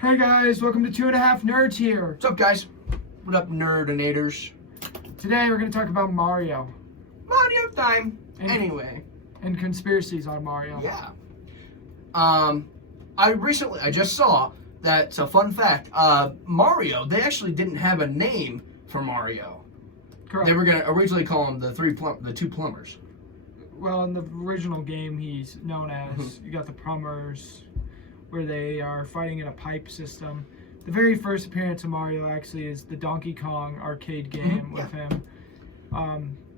Hey guys, welcome to 2.5 Nerds here. What's up, guys? What up, nerdinators? Today we're going to talk about Mario. Mario time. Anyway. And conspiracies on Mario. Yeah. I just saw that, so fun fact, Mario, they actually didn't have a name for Mario. Correct. They were going to originally call him the two plumbers. Well, in the original game, he's known as, you got the plumbers, where they are fighting in a pipe system. The very first appearance of Mario actually is the Donkey Kong arcade game with him.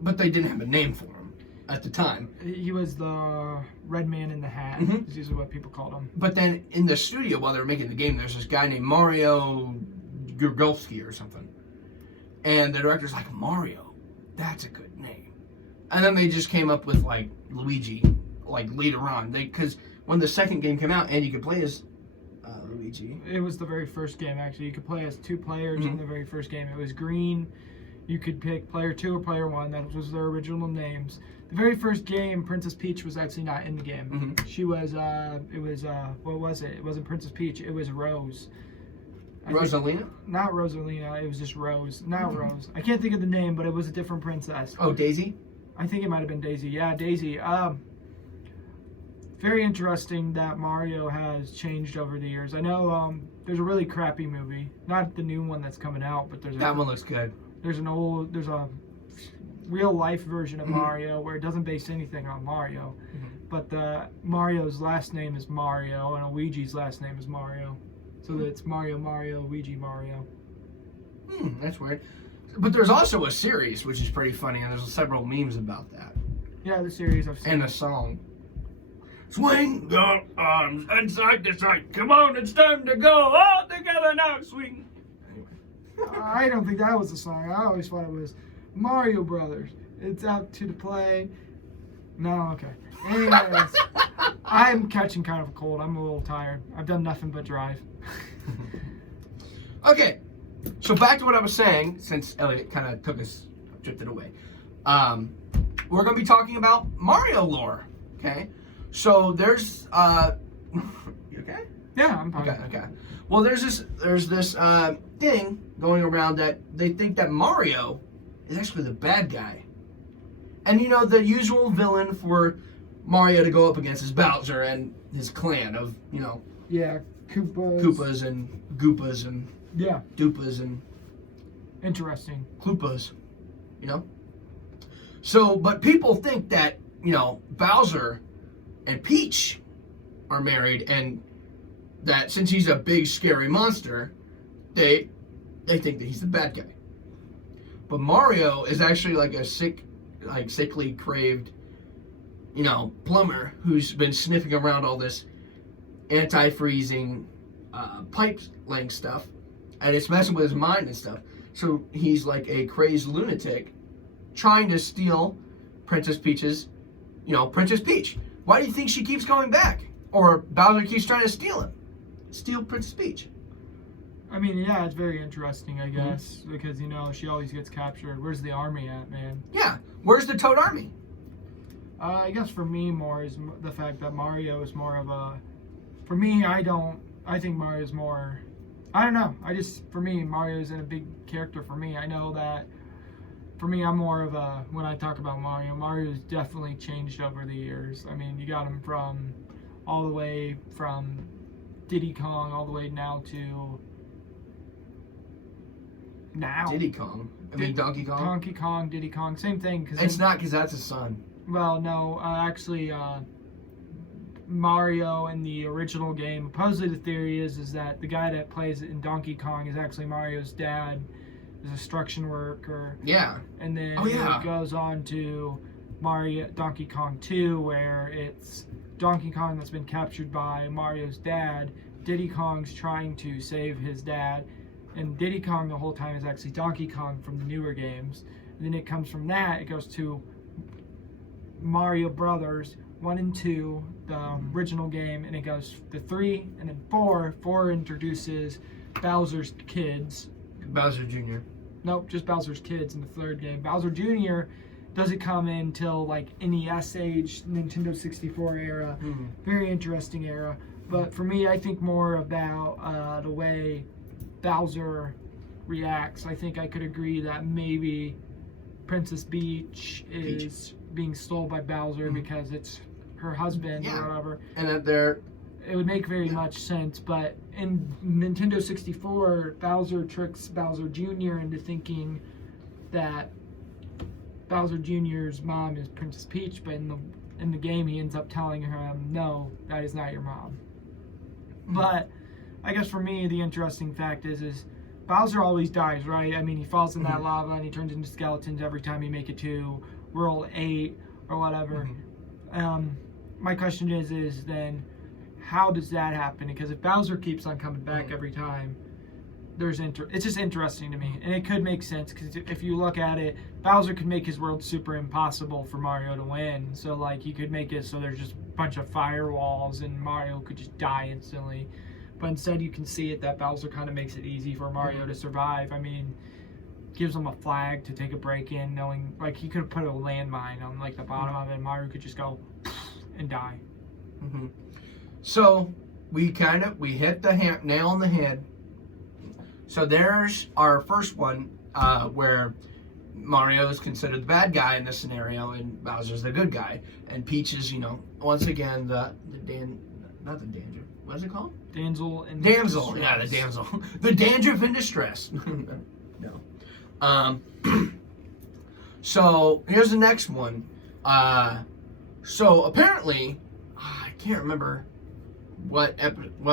But they didn't have a name for him at the time. He was the red man in the hat. These are what people called him. But then in the studio while they were making the game, there's this guy named Mario Gurgulski or something. And the director's like, Mario, that's a good name. And then they just came up with like Luigi, like later on. Because when the second game came out and you could play as Luigi. It was the very first game, actually. You could play as two players in the very first game. It was green. You could pick player 2 or player 1. That was their original names. The very first game, Princess Peach was actually not in the game. She was, what was it? It wasn't Princess Peach. It was Rose. Rosalina? Not Rosalina. It was just Rose. Not Rose. I can't think of the name, but it was a different princess. Oh, Daisy? I think it might have been Daisy. Yeah, Daisy. Very interesting that Mario has changed over the years. I know there's a really crappy movie, not the new one that's coming out, but that one looks good. There's a real life version of Mario where it doesn't base anything on Mario, but Mario's last name is Mario and Luigi's last name is Mario, so that it's Mario, Luigi, Mario. That's weird. But there's also a series which is pretty funny, and there's several memes about that. Yeah, the series I've seen. And a song. Swing your arms and side to side. Come on, it's time to go all together now. Swing. Anyway. I don't think that was the song. I always thought it was Mario Brothers. It's out to the play. No, okay. Anyways, I'm catching kind of a cold. I'm a little tired. I've done nothing but drive. Okay, so back to what I was saying, since Elliot kind of drifted away. We're going to be talking about Mario lore, okay? So there's you okay? Yeah, I'm fine. Okay. Well, there's this thing going around that they think that Mario is actually the bad guy. And you know, the usual villain for Mario to go up against is Bowser and his clan of, you know, yeah, Koopas and Goopas and Doopas and interesting Kloopas, you know? So, but people think that, you know, Bowser and Peach are married, and that since he's a big scary monster, they think that he's the bad guy. But Mario is actually like a sickly craved, you know, plumber who's been sniffing around all this anti-freezing pipe laying stuff, and it's messing with his mind and stuff. So he's like a crazed lunatic trying to steal Princess Peach. Why do you think she keeps going back? Or Bowser keeps trying to steal Princess Peach? I mean, yeah, it's very interesting, I guess, because, you know, she always gets captured. Where's the army at, man? Yeah, where's the Toad Army? I guess for me, more is the fact that Mario is more of a... For me, I think Mario's more... I don't know. For me, Mario's a big character for me. I know that... For me, I'm more of a, when I talk about Mario's definitely changed over the years. I mean, you got him all the way from Diddy Kong, all the way now to now. Diddy Kong? Donkey Kong? Donkey Kong, Diddy Kong, same thing. It's not, because that's his son. Well, no, actually, Mario in the original game, supposedly the theory is that the guy that plays it in Donkey Kong is actually Mario's dad. Is a construction worker. Yeah. And then it goes on to Donkey Kong 2, where it's Donkey Kong that's been captured by Mario's dad. Diddy Kong's trying to save his dad. And Diddy Kong the whole time is actually Donkey Kong from the newer games. And then it comes from that, it goes to Mario Brothers 1 and 2, the original game, and it goes to 3, and then 4. 4 introduces Bowser's kids. Bowser Jr. Nope, just Bowser's kids in the third game. Bowser Jr. doesn't come in until like NES age, Nintendo 64 era. Very interesting era. But for me, I think more about the way Bowser reacts. I think I could agree that maybe Princess Peach is being stole by Bowser because it's her husband or whatever. And that they're... It would make very much sense, but in Nintendo 64, Bowser tricks Bowser Jr. into thinking that Bowser Jr.'s mom is Princess Peach, but in the game he ends up telling her, no, that is not your mom. But I guess for me, the interesting fact is Bowser always dies, right? I mean, he falls in that lava and he turns into skeletons every time you make it to World 8 or whatever. My question is then, how does that happen? Because if Bowser keeps on coming back every time, it's just interesting to me. And it could make sense, because if you look at it, Bowser could make his world super impossible for Mario to win. So, like, he could make it so there's just a bunch of firewalls and Mario could just die instantly. But instead, you can see it that Bowser kind of makes it easy for Mario to survive. I mean, gives him a flag to take a break in, knowing, like, he could have put a landmine on, like, the bottom of it, and Mario could just go and die. So we hit the nail on the head. So there's our first one, where Mario is considered the bad guy in this scenario, and Bowser's the good guy, and Peach is, once again not the danger. What is it called? Damsel in Damsel, distress. yeah, the damsel, the dandruff in distress. No. So here's the next one. So apparently, I can't remember what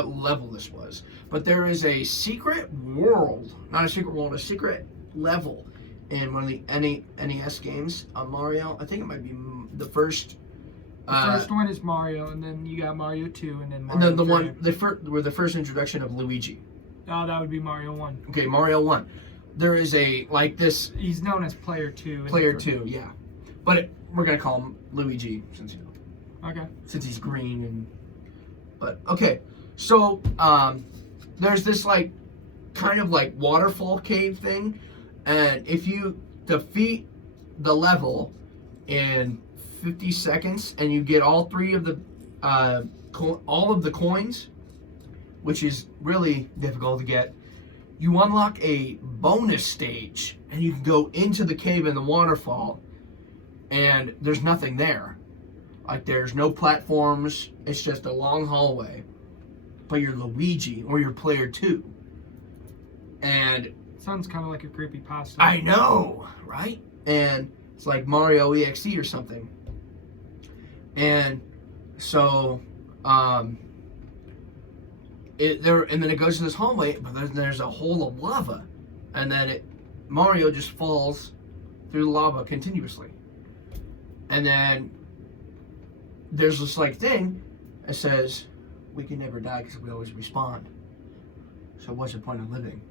level this was, but there is a secret world, not a secret world, a secret level in one of the NES games on Mario. I think it might be the first. The first one is Mario, and then you got Mario 2, and then Mario. And then 3. the first introduction of Luigi. Oh, that would be Mario 1. Okay, Mario 1. There is this. He's known as Player 2. Player 2, yeah. But we're gonna call him Luigi since since he's green But okay, so there's this kind of waterfall cave thing, and if you defeat the level in 50 seconds and you get all three of the all of the coins, which is really difficult to get, you unlock a bonus stage and you can go into the cave in the waterfall, and there's nothing there. There's no platforms, it's just a long hallway. But you're Luigi, or you're Player 2. And sounds kind of like a creepypasta. I know, right? And it's like Mario EXE or something. And so, and then it goes to this hallway, but then there's a hole of lava, and then Mario just falls through the lava continuously. And then there's this thing that says, we can never die because we always respawn. So what's the point of living?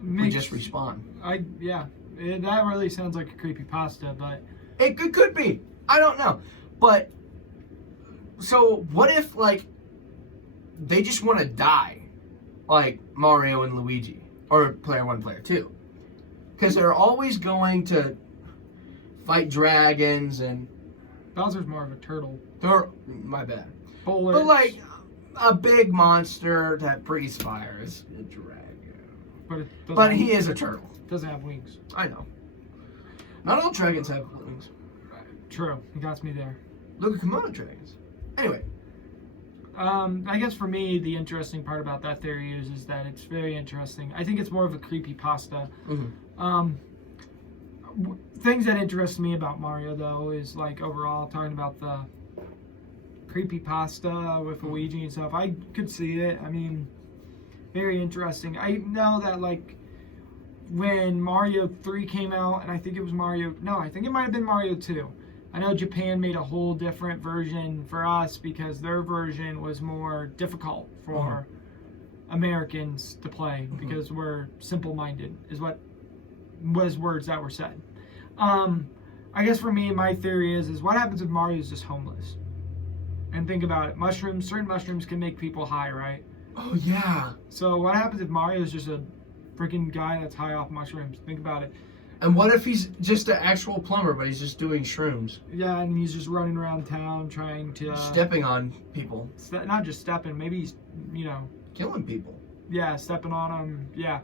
We just respawn. That really sounds like a creepypasta, but it could be. I don't know. But so what if they just want to die, like Mario and Luigi, or Player 1, Player 2, because they're always going to fight dragons, and Bowser's more of a turtle. My bad. Bullets. But a big monster that breathes fire is a dragon. But he is a turtle. Doesn't have wings. I know. Not all dragons have wings. True. You got me there. Look at Komodo dragons. Anyway. I guess for me, the interesting part about that theory is that it's very interesting. I think it's more of a creepypasta. Things that interest me about Mario, though, is overall talking about the creepypasta with Luigi and stuff. I could see it. I mean, very interesting. I know that when Mario 3 came out, and I think it was I think it might have been Mario 2. I know Japan made a whole different version for us because their version was more difficult for Americans to play because we're simple-minded, was words that were said. I guess for me, my theory is what happens if Mario is just homeless? And think about it. Certain mushrooms can make people high, right? Oh, yeah. So what happens if Mario is just a freaking guy that's high off mushrooms? Think about it. And what if he's just an actual plumber, but he's just doing shrooms? Yeah, and he's just running around town trying to... stepping on people. Not just stepping, maybe he's, killing people. Yeah, stepping on them. Yeah.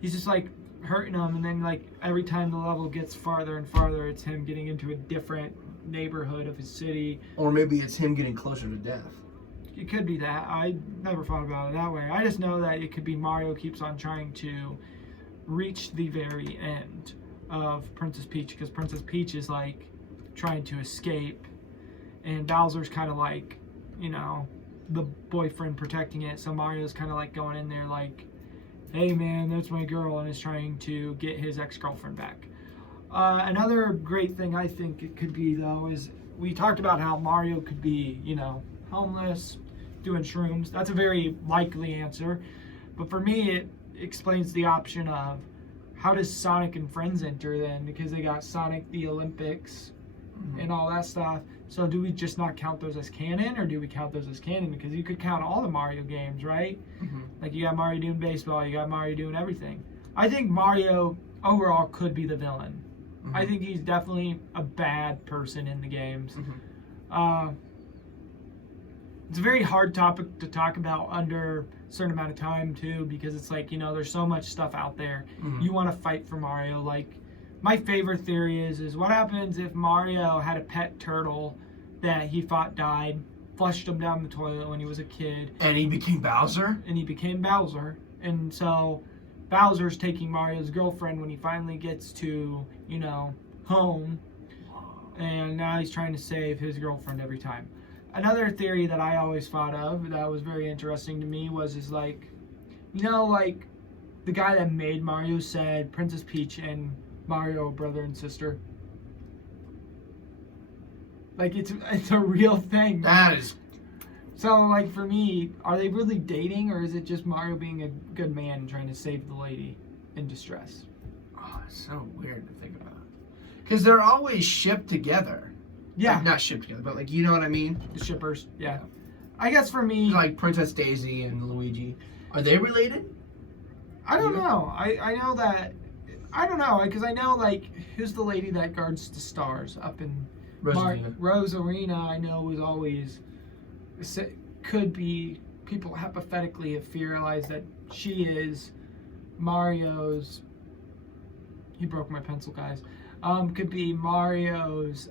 He's just, like, hurting them, and then, like, every time the level gets farther and farther, it's him getting into a different neighborhood of his city. Or maybe it's him getting closer to death. It could be that. I never thought about it that way. I just know that it could be Mario keeps on trying to reach the very end of Princess Peach, because Princess Peach is like trying to escape, and Bowser's kind of like, the boyfriend protecting it. So Mario's kind of like going in there like, hey man, that's my girl, and is trying to get his ex-girlfriend back. Another great thing I think it could be, though, is we talked about how Mario could be, homeless, doing shrooms. That's a very likely answer. But for me, it explains the option of how does Sonic and Friends enter then? Because they got Sonic the Olympics and all that stuff. So do we just not count those as canon, or do we count those as canon? Because you could count all the Mario games, right? Like you got Mario doing baseball, you got Mario doing everything. I think Mario overall could be the villain. I think he's definitely a bad person in the games. It's a very hard topic to talk about under a certain amount of time too, because it's like, there's so much stuff out there. You want to fight for Mario. Like, my favorite theory is what happens if Mario had a pet turtle that he thought died, flushed him down the toilet when he was a kid. And he became Bowser? And he became Bowser. And so Bowser's taking Mario's girlfriend when he finally gets to, home. And now he's trying to save his girlfriend every time. Another theory that I always thought of that was very interesting to me is like, like the guy that made Mario said Princess Peach and Mario are brother and sister. Like it's a real thing. That is. So like for me, are they really dating, or is it just Mario being a good man trying to save the lady in distress? Oh, it's so weird to think about. Because they're always shipped together. Yeah. Like, not shipped together, but like, you know what I mean? The shippers, yeah. I guess for me... Like Princess Daisy and Luigi. Are they related? I don't know. I know that... I don't know, because I know, like, who's the lady that guards the stars up in... Rosarina, I know, was always... Could be... People hypothetically have theorized that she is Mario's... He broke my pencil, guys. Could be Mario's,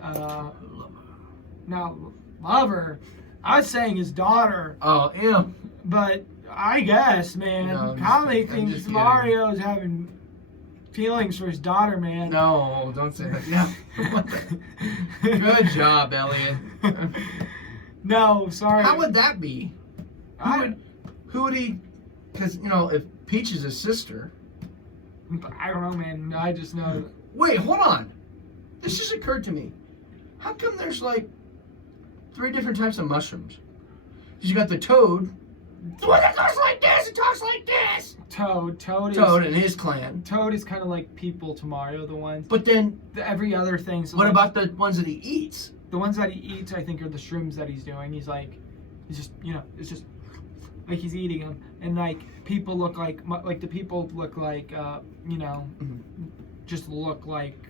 not lover. I was saying his daughter. Oh, yeah. But I guess, man, how many things Mario's having feelings for his daughter, man. No, don't say that. Yeah. Good job, Elliot. No, sorry. How would that be? Who would he? Because, if Peach is his sister. I don't know, man. I just know. Wait, hold on. This just occurred to me. How come there's like 3 different types of mushrooms? Because you got the Toad. The one that looks like this and talks like this. Toad and his clan. Toad is kind of like people to Mario, the ones. But then every other thing. So what like, about the ones that he eats? The ones that he eats, I think, are the shrooms that he's doing. He's just, it's just like he's eating them, and like people look like the people look like, just look like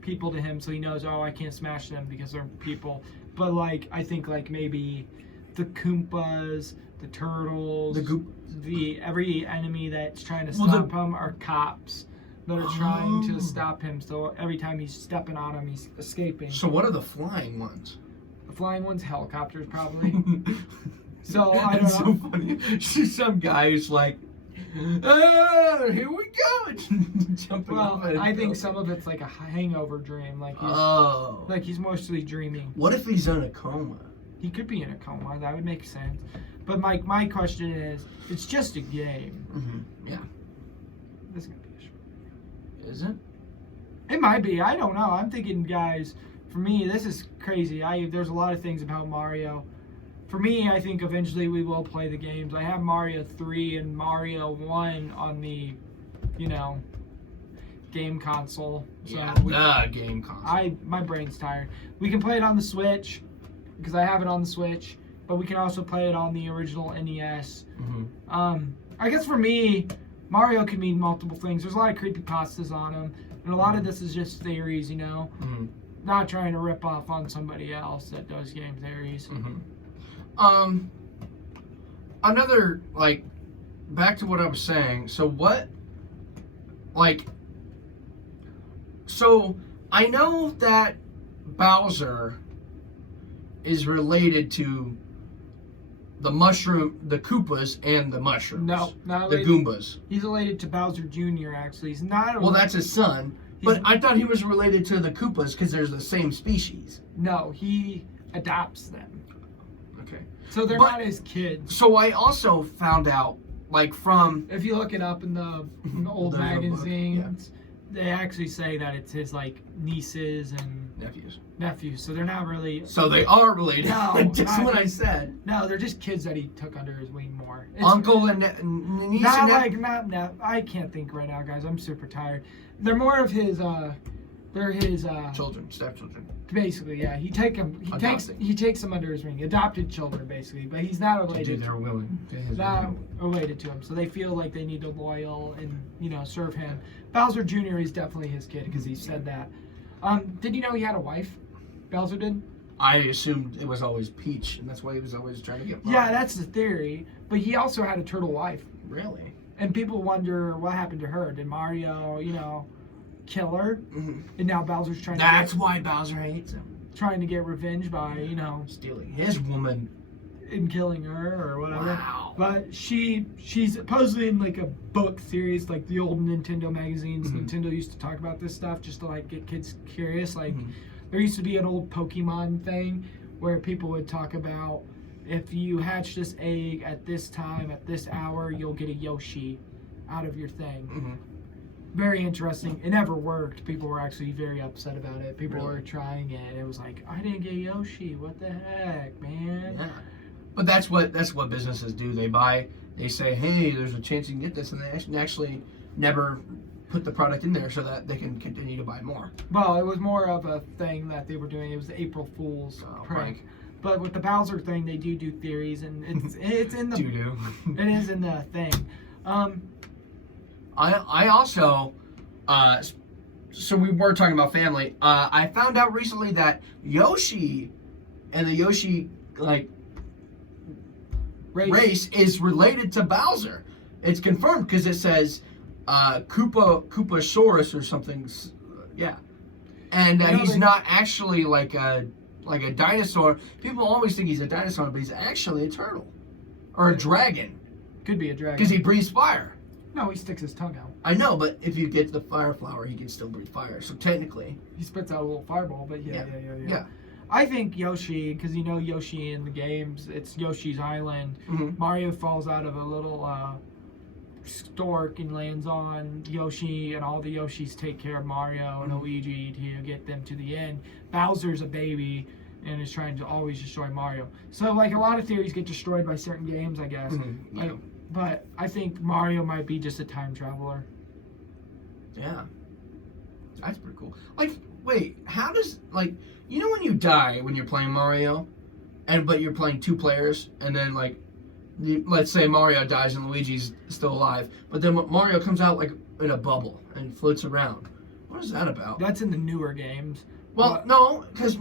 people to him, so he knows, oh, I can't smash them because they're people. But like I think like maybe the Koopas, the turtles, every enemy that's trying to stop him are cops that are trying to stop him. So every time he's stepping on him, he's escaping. So what are the flying ones? The flying ones, helicopters probably. So I don't know. So funny. Some guy who's like, oh, here we go. Jumping off of I think some of it's like a hangover dream. Like he's mostly dreaming. What if he's in a coma? He could be in a coma. That would make sense. But my question is, it's just a game. Mm-hmm. Yeah. This is gonna be a short. Is it? It might be. I don't know. I'm thinking, guys. For me, this is crazy. There's a lot of things about Mario. For me, I think eventually we will play the games. I have Mario 3 and Mario 1 on the, game console. So the game console. My brain's tired. We can play it on the Switch, because I have it on the Switch, but we can also play it on the original NES. Mm-hmm. I guess for me, Mario can mean multiple things. There's a lot of creepypastas on him. And a lot of this is just theories, you know, Mm-hmm. not trying to rip off on somebody else that does game theories. Mm-hmm. Another, like, back to what I was saying. So what, like, so I know that Bowser is related to the Koopas and the mushrooms. No, not the related. Goombas. He's related to Bowser Jr. Actually, he's not. Well, that's his son. But He's- I thought he was related to the Koopas because they're the same species. No, he adopts them, Okay. so they're But- not his kids. So I also found out, like, from If you look it up in the old There's a book, magazines, they actually say that it's his like nieces and nephews. nephews. So they're not really. So they are related. No, Just not- what I said. No, they're just kids that he took under his wing more. It's- Uncle and niece Not and like not. I can't think right now, guys. I'm super tired. They're more of his. They're his. children, stepchildren. Basically, yeah. He takes them under his wing. Adopted children, basically, but he's not To do related. their willing. To his Not will. related to him, so they feel like they need to loyal and serve him. Bowser Jr. is definitely his kid because he said that. Did you know he had a wife? Bowser did. I assumed it was always Peach, and that's why he was always trying to get. Yeah, that's the theory. But he also had a turtle wife, Really. and people wonder what happened to her. Did Mario, kill her? Mm-hmm. And now Bowser's That's why Bowser hates him. trying to get revenge by Stealing his woman. in killing her or whatever. Wow. But she's supposedly in like a book series, like the old Nintendo magazines. Mhm. Nintendo used to talk about this stuff just to like get kids curious. Like Mhm. there used to be an old Pokemon thing where people would talk about if you hatch this egg at this time at this hour, you'll get a Yoshi out of your thing. Mm-hmm. Very interesting. It never worked. People were actually very upset about it. People Really? were trying it. It was like, I didn't get Yoshi. What the heck, man? Yeah. But that's what businesses do. They say, hey, there's a chance you can get this, and they actually never put the product in there so that they can continue to buy more. Well, it was more of a thing that they were doing. It was the April Fool's prank. But with the Bowser thing, they do theories, and it's in the Doo-doo. it is in the thing. I also, so we were talking about family. I found out recently that Yoshi and the Yoshi race is related to Bowser. It's confirmed because it says Koopasaurus or something. Yeah, and he's not actually like a dinosaur. People always think he's a dinosaur, but he's actually a turtle or a dragon Could be a dragon. because he breathes fire. No, he sticks his tongue out. I know, but if you get the fire flower, he can still breathe fire. So technically, He spits out a little fireball, but yeah. yeah. I think Yoshi, because Yoshi in the games, it's Yoshi's Island. Mm-hmm. Mario falls out of a little stork and lands on Yoshi, and all the Yoshis take care of Mario and Luigi to get them to the end. Bowser's a baby and is trying to always destroy Mario. So, like, a lot of theories get destroyed by certain games, I guess. Mm-hmm. Yeah. But I think Mario might be just a time traveler. Yeah. That's pretty cool. Like, wait, how does, like, when you die when you're playing Mario, but you're playing two players, and then, like, let's say Mario dies and Luigi's still alive, but then Mario comes out, like, in a bubble and floats around. What is that about? That's in the newer games. Well, no, because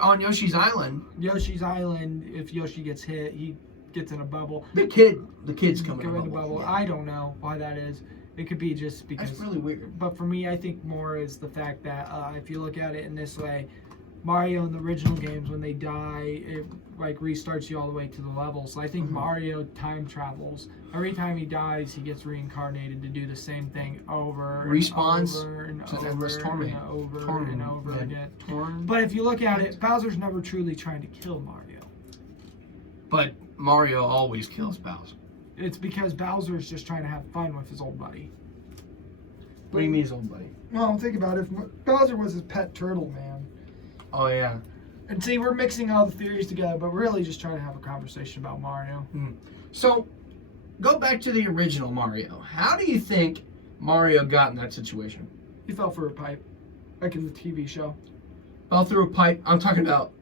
on Yoshi's Island, Yoshi's Island, if Yoshi gets hit, he gets in a bubble. the kids come in a Go in bubble. a bubble. Yeah. I don't know why that is. It could be just because. That's really weird. But for me, I think more is the fact that if you look at it in this way, Mario in the original games, when they die, it like restarts you all the way to the level. So I think Mario time travels. Every time he dies, he gets reincarnated to do the same thing over Respawns and over and to over endless torment. and over Torment. and over Yeah. again. Torn. But if you look at it, Bowser's never truly trying to kill Mario. But Mario always kills Bowser. It's because Bowser's just trying to have fun with his old buddy. What do you mean his old buddy? Well, think about it. If Bowser was his pet turtle, man. Oh, yeah. And see, we're mixing all the theories together, but we're really just trying to have a conversation about Mario. So, go back to the original Mario. How do you think Mario got in that situation? He fell for a pipe, like in the TV show. Fell through a pipe. I'm talking about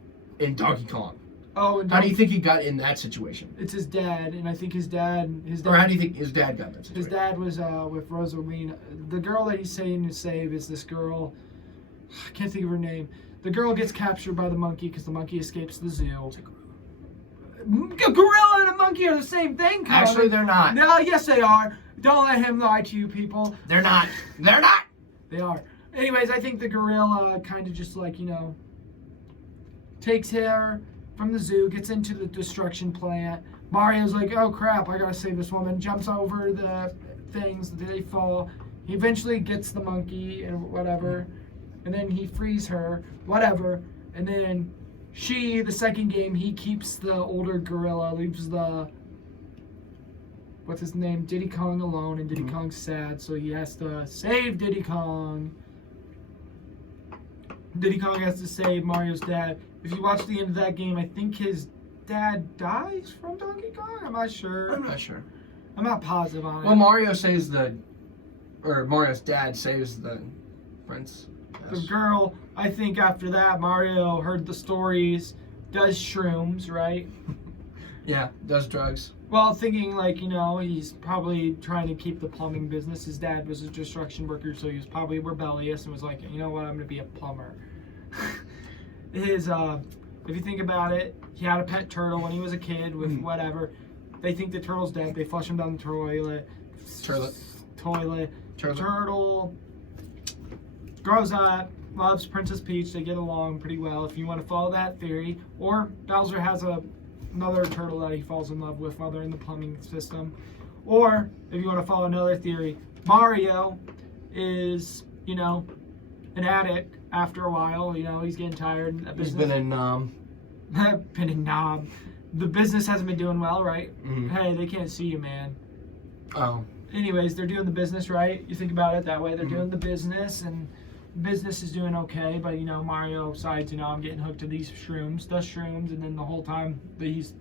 in Donkey Kong. Oh, and How do you think he got in that situation? it's his dad, and I think his dad. Or how do you think his dad got in that situation? His dad was with Rosalina. The girl that he's saying to save is this girl. I can't think of her name. The girl gets captured by the monkey because the monkey escapes the zoo. A gorilla and a monkey are the same thing, Colin. Actually, they're not. No, yes they are. Don't let him lie to you, people. They're not. They're not. They are. Anyways, I think the gorilla kind of just takes her from the zoo, gets into the destruction plant. Mario's like, oh crap, I gotta save this woman. Jumps over the things, they fall. He eventually gets the monkey and whatever. And then he frees her, whatever. And then the second game, he keeps the older gorilla, leaves the, what's his name, Diddy Kong alone, and Diddy Kong's sad, so he has to save Diddy Kong. Diddy Kong has to save Mario's dad. If you watch the end of that game, I think his dad dies from Donkey Kong? I'm not sure. I'm not sure. I'm not positive on it. Well, Mario's dad saves the prince. The girl, I think after that, Mario heard the stories, does shrooms, right? Yeah, does drugs. Well, thinking he's probably trying to keep the plumbing business. His dad was a construction worker, so he was probably rebellious and was like, you know what, I'm going to be a plumber. If you think about it, he had a pet turtle when he was a kid with whatever. They think the turtle's dead. They flush him down the toilet. Turtle grows up, loves Princess Peach. They get along pretty well, if you want to follow that theory. Or Bowser has another turtle that he falls in love with while they're in the plumbing system. Or, if you want to follow another theory, Mario is, an addict after a while. He's getting tired. He's been in Nam. The business hasn't been doing well, right? Mm-hmm. Hey, they can't see you, man. Oh. Anyways, they're doing the business, right? You think about it that way. They're doing the business, and business is doing okay, but Mario decides, I'm getting hooked to these shrooms, does shrooms, and then the whole time it's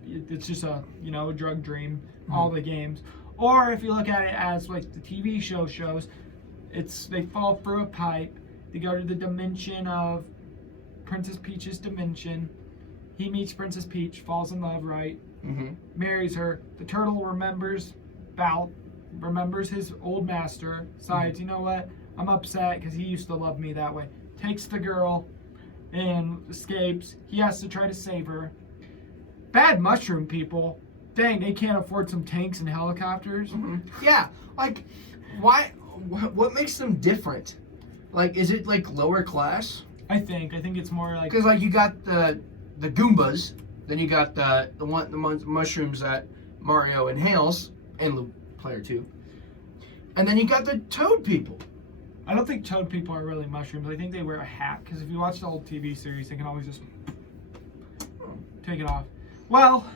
just a a drug dream, all the games. Or if you look at it as like the TV show shows, they fall through a pipe, they go to the dimension of Princess Peach's dimension. He meets Princess Peach, falls in love, right? Marries her. The turtle remembers his old master, decides, you know what? I'm upset because he used to love me that way. Takes the girl and escapes. He has to try to save her. Bad mushroom people. Dang, they can't afford some tanks and helicopters. Yeah, why? What makes them different? Is it lower class? I think it's more like, because you got the Goombas, then you got the mushrooms that Mario inhales and Player 2, and then you got the Toad people. I don't think Toad people are really mushrooms. I think they wear a hat, because if you watch the old TV series, they can always just take it off. Well,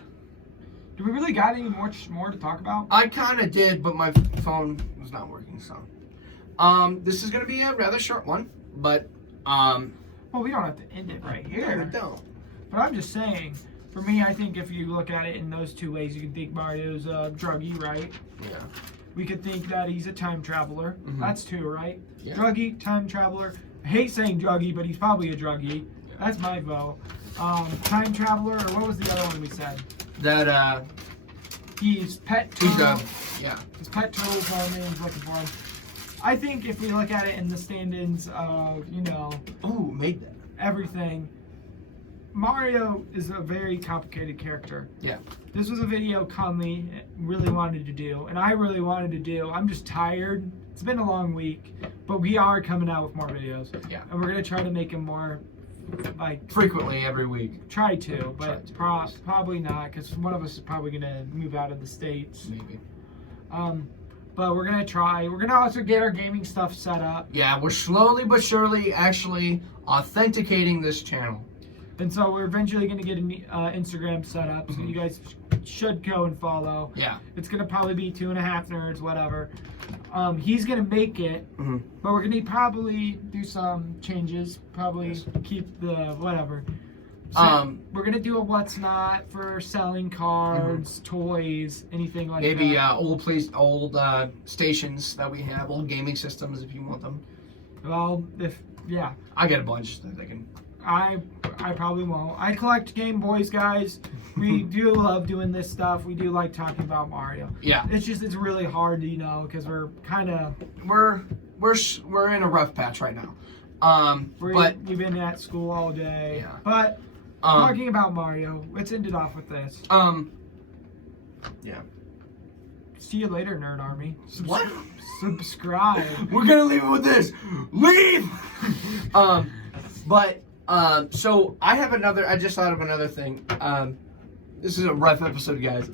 do we really got any more to talk about? I kind of did, but my phone was not working, so. This is going to be a rather short one, but, well, we don't have to end it right here. No, we don't. But I'm just saying, for me, I think if you look at it in those two ways, you can think Mario's a druggie, right? Yeah. We could think that he's a time traveler. That's two, right? Yeah. Druggie, time traveler. I hate saying druggie, but he's probably a druggie. Yeah. That's my vote. Time traveler, or what was the other one we said? That, he's pet turtle. Yeah. His pet turtle's the only one's looking for him. I think if we look at it in the stand-ins of, Ooh, made that. Everything, Mario is a very complicated character. Yeah. This was a video Conley really wanted to do, and I really wanted to do. I'm just tired. It's been a long week, but we are coming out with more videos. Yeah. And we're going to try to make them more, frequently every week. Try to, but probably not, because one of us is probably going to move out of the States. Maybe. But we're going to try. We're going to also get our gaming stuff set up. Yeah, we're slowly but surely actually authenticating this channel. And so we're eventually going to get an Instagram set up, so you guys should go and follow. Yeah. It's going to probably be 2.5 Nerds, whatever. He's going to make it, but we're going to probably do some changes, keep the whatever. So we're going to do a what's not for selling cards, toys, anything like that. Maybe old stations that we have, old gaming systems if you want them. Well, I get a bunch that they can I probably won't. I collect Game Boys, guys. We do love doing this stuff. We do like talking about Mario. Yeah. It's really hard to, because we're kind of... We're in a rough patch right now. We've been at school all day. Yeah. But talking about Mario, let's end it off with this. Yeah. See you later, Nerd Army. What? Subscribe. We're gonna leave it with this. Leave. So I just thought of another thing. This is a rough episode, guys.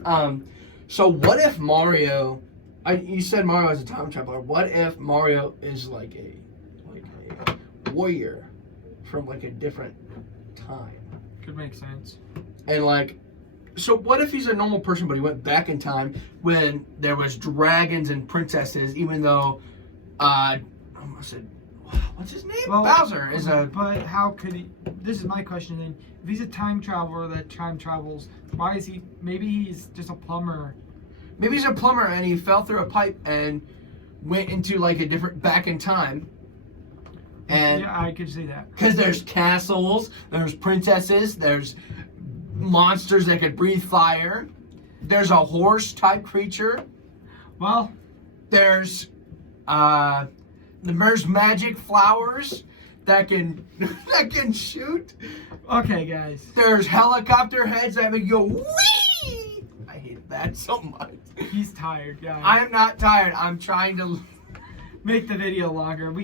So what if Mario? You said Mario is a time traveler. What if Mario is like a warrior from like a different time? Could make sense. And so what if he's a normal person, but he went back in time when there was dragons and princesses, even though, I almost said, what's his name? Well, Bowser is a... But how could he... This is my question then. If he's a time traveler that time travels, why is he... Maybe he's just a plumber. Maybe he's a plumber and he fell through a pipe and went into like a different... back in time. And yeah, I could see that. Because there's castles, there's princesses, there's monsters that could breathe fire. There's a horse-type creature. Well... There's magic flowers that can shoot. Okay, guys. There's helicopter heads that would go whee. I hate that so much. He's tired, guys. I am not tired. I'm trying to make the video longer.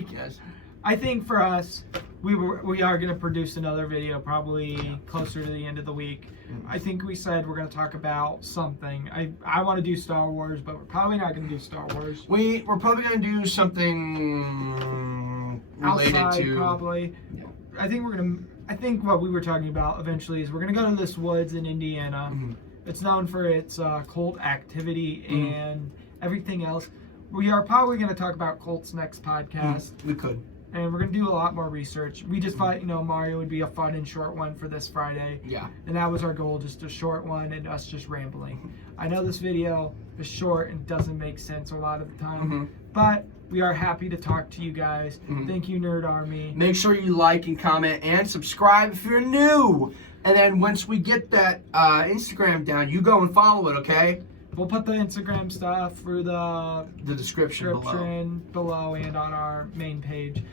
I think for us, we are going to produce another video probably closer to the end of the week. I think we said we're going to talk about something. I want to do Star Wars, but we're probably not going to do Star Wars. We're probably going to do something related outside, to... probably. Yeah. I think what we were talking about eventually is we're going to go to this woods in Indiana. Mm-hmm. It's known for its cult activity and everything else. We are probably going to talk about cults next podcast. We could. And we're going to do a lot more research. We just thought, Mario would be a fun and short one for this Friday. Yeah. And that was our goal, just a short one and us just rambling. I know this video is short and doesn't make sense a lot of the time. But we are happy to talk to you guys. Thank you, Nerd Army. Make sure you like and comment and subscribe if you're new. And then once we get that Instagram down, you go and follow it, okay? We'll put the Instagram stuff through the description below and on our main page.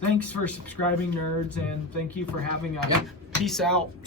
Thanks for subscribing, nerds, and thank you for having us. Yep. Peace out. See you.